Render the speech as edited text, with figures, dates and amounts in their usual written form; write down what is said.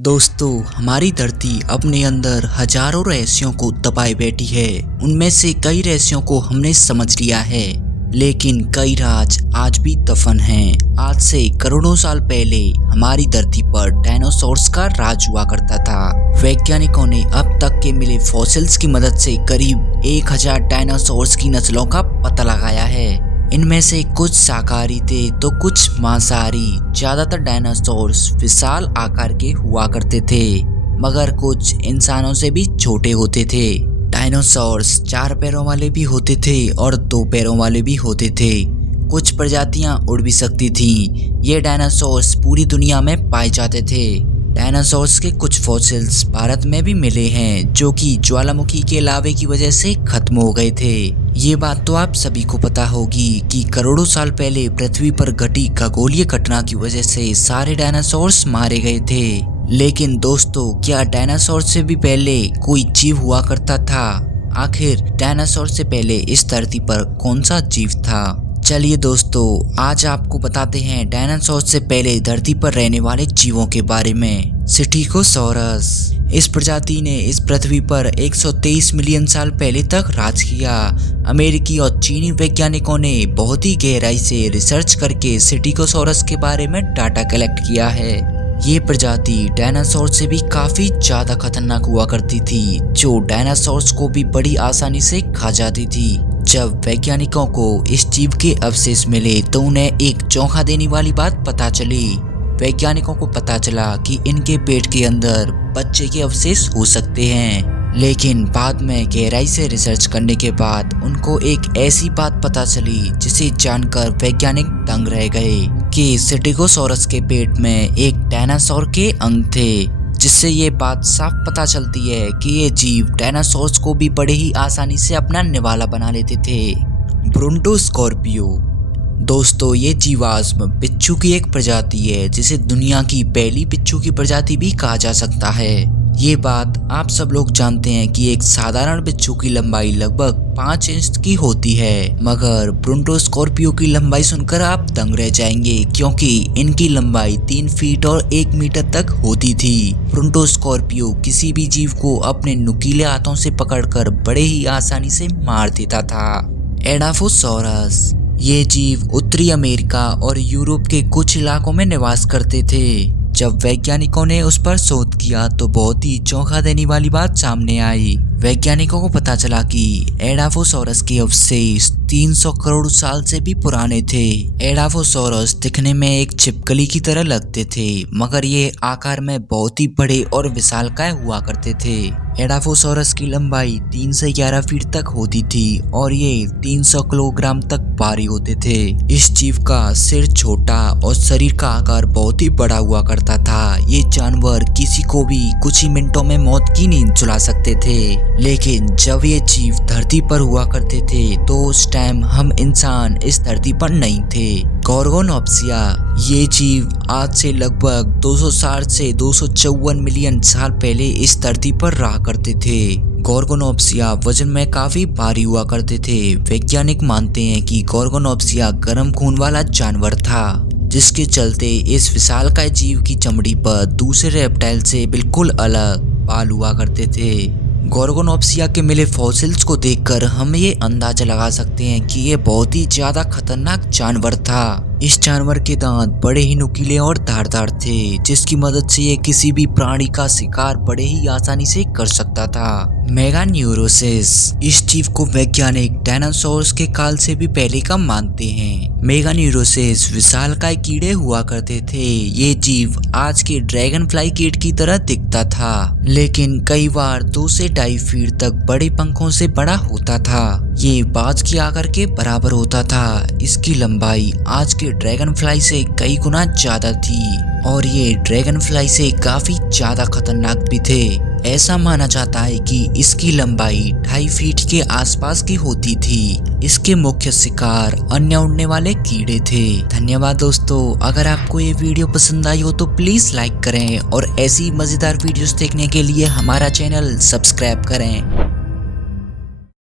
दोस्तों, हमारी धरती अपने अंदर हजारों रहस्यों को दबाए बैठी है। उनमें से कई रहस्यों को हमने समझ लिया है, लेकिन कई राज आज भी दफन हैं। आज से करोड़ों साल पहले हमारी धरती पर डायनासोर्स का राज हुआ करता था। वैज्ञानिकों ने अब तक के मिले फॉसिल्स की मदद से करीब 1000 डायनासोर्स की नस्लों का पता लगाया है। इनमें से कुछ शाकाहारी थे तो कुछ मांसाहारी। ज्यादातर डायनासोर्स विशाल आकार के हुआ करते थे, मगर कुछ इंसानों से भी छोटे होते थे। डायनासोर्स 4 पैरों वाले भी होते थे और 2 पैरों वाले भी होते थे। कुछ प्रजातियां उड़ भी सकती थीं। ये डायनासोर्स पूरी दुनिया में पाए जाते थे। डायनासोर्स के कुछ फॉसिल्स भारत में भी मिले हैं, जो कि ज्वालामुखी के लावे की वजह से खत्म हो गए थे। ये बात तो आप सभी को पता होगी कि करोड़ों साल पहले पृथ्वी पर घटी खगोलीय घटना की वजह से सारे डायनासोर्स मारे गए थे। लेकिन दोस्तों, क्या डायनासोर से भी पहले कोई जीव हुआ करता था? आखिर डायनासोर से पहले इस धरती पर कौन सा जीव था? चलिए दोस्तों, आज आपको बताते हैं डायनासोर से पहले धरती पर रहने वाले जीवों के बारे में। स्टेगोसॉरस। इस प्रजाति ने इस पृथ्वी पर 123 मिलियन साल पहले तक राज किया। अमेरिकी और चीनी वैज्ञानिकों ने बहुत ही गहराई से रिसर्च करके स्टेगोसॉरस के बारे में डाटा कलेक्ट किया है। ये प्रजाति डायनासोर से भी काफी ज्यादा खतरनाक हुआ करती थी, जो डायनासोर्स को भी बड़ी आसानी से खा जाती थी। जब वैज्ञानिकों को इस जीव के अवशेष मिले तो उन्हें एक चौंका देने वाली बात पता चली। वैज्ञानिकों को पता चला कि इनके पेट के अंदर बच्चे के अवशेष हो सकते हैं, लेकिन बाद में गहराई से रिसर्च करने के बाद उनको एक ऐसी बात पता चली जिसे जानकर वैज्ञानिक दंग रह गए कि स्टेगोसॉरस के पेट में एक डायनासोर के अंग थे, जिससे ये बात साफ पता चलती है कि ये जीव डायनासोर्स को भी बड़े ही आसानी से अपना निवाला बना लेते थे। ब्रोंटोस्कॉर्पियो। दोस्तों, ये जीवाश्म बिच्छू की एक प्रजाति है, जिसे दुनिया की पहली बिच्छू की प्रजाति भी कहा जा सकता है। ये बात आप सब लोग जानते हैं कि एक साधारण बिच्छू की लंबाई लगभग 5 इंच की होती है, मगर ब्रोंटोस्कॉर्पियो की लंबाई सुनकर आप दंग रह जाएंगे, क्योंकि इनकी लंबाई 3 फीट और 1 मीटर तक होती थी। ब्रोंटोस्कॉर्पियो किसी भी जीव को अपने नुकीले हाथों से पकड़कर बड़े ही आसानी से मार देता था। एडाफोसॉरस। ये जीव उत्तरी अमेरिका और यूरोप के कुछ इलाकों में निवास करते थे। जब वैज्ञानिकों ने उस पर शोध किया तो बहुत ही चौंका देने वाली बात सामने आई। वैज्ञानिकों को पता चला कि एडाफोसॉरस के अवशेष 300 करोड़ साल से भी पुराने थे। एडाफोसॉरस दिखने में एक छिपकली की तरह लगते थे, मगर ये आकार में बहुत ही बड़े और विशालकाय हुआ करते थे। एडाफोसॉरस की लंबाई 3 से 11 फीट तक होती थी और ये 300 किलोग्राम तक भारी होते थे। इस जीव का सिर छोटा और शरीर का आकार बहुत ही बड़ा हुआ करता था। ये जानवर किसी को भी कुछ ही मिनटों में मौत की नींद सुला सकते थे। लेकिन जब ये जीव धरती पर हुआ करते थे तो उस टाइम हम इंसान इस धरती पर नहीं थे। गॉर्गोनॉप्सिया। ये जीव आज से लगभग 260 से 254 मिलियन साल पहले इस धरती पर रहा करते थे। गॉर्गोनॉप्सिया वजन में काफी भारी हुआ करते थे। वैज्ञानिक मानते हैं कि गॉर्गोनॉप्सिया गर्म खून वाला जानवर था, जिसके चलते इस विशालकाय जीव की चमड़ी पर दूसरे रेप्टाइल से बिल्कुल अलग बाल हुआ करते थे। गॉर्गोनॉप्सिया के मिले फॉसिल्स को देखकर हम ये अंदाजा लगा सकते हैं कि ये बहुत ही ज्यादा खतरनाक जानवर था। इस जानवर के दांत बड़े ही नुकीले और धारदार थे, जिसकी मदद से ये किसी भी प्राणी का शिकार बड़े ही आसानी से कर सकता था। मेगान्यूरोसिस। इस जीव को वैज्ञानिक डायनासोर्स के काल से भी पहले का मानते हैं। मेगान्यूरोसिस विशालकाय कीड़े हुआ करते थे। ये जीव आज के ड्रैगन फ्लाई कीट की तरह दिखता था, लेकिन कई बार 2 से 2.5 फीट तक बड़े पंखों से बड़ा होता था। ये बाज के आकार के बराबर होता था। इसकी लंबाई आज के ड्रैगन फ्लाई से कई गुना ज्यादा थी और ये ड्रैगन फ्लाई से काफी ज्यादा खतरनाक भी थे। ऐसा माना जाता है कि इसकी लंबाई 2.5 फीट के आसपास की होती थी। इसके मुख्य शिकार अन्य उड़ने वाले कीड़े थे। धन्यवाद दोस्तों, अगर आपको ये वीडियो पसंद आई हो तो प्लीज लाइक करें और ऐसी मजेदार वीडियोस देखने के लिए हमारा चैनल सब्सक्राइब करें।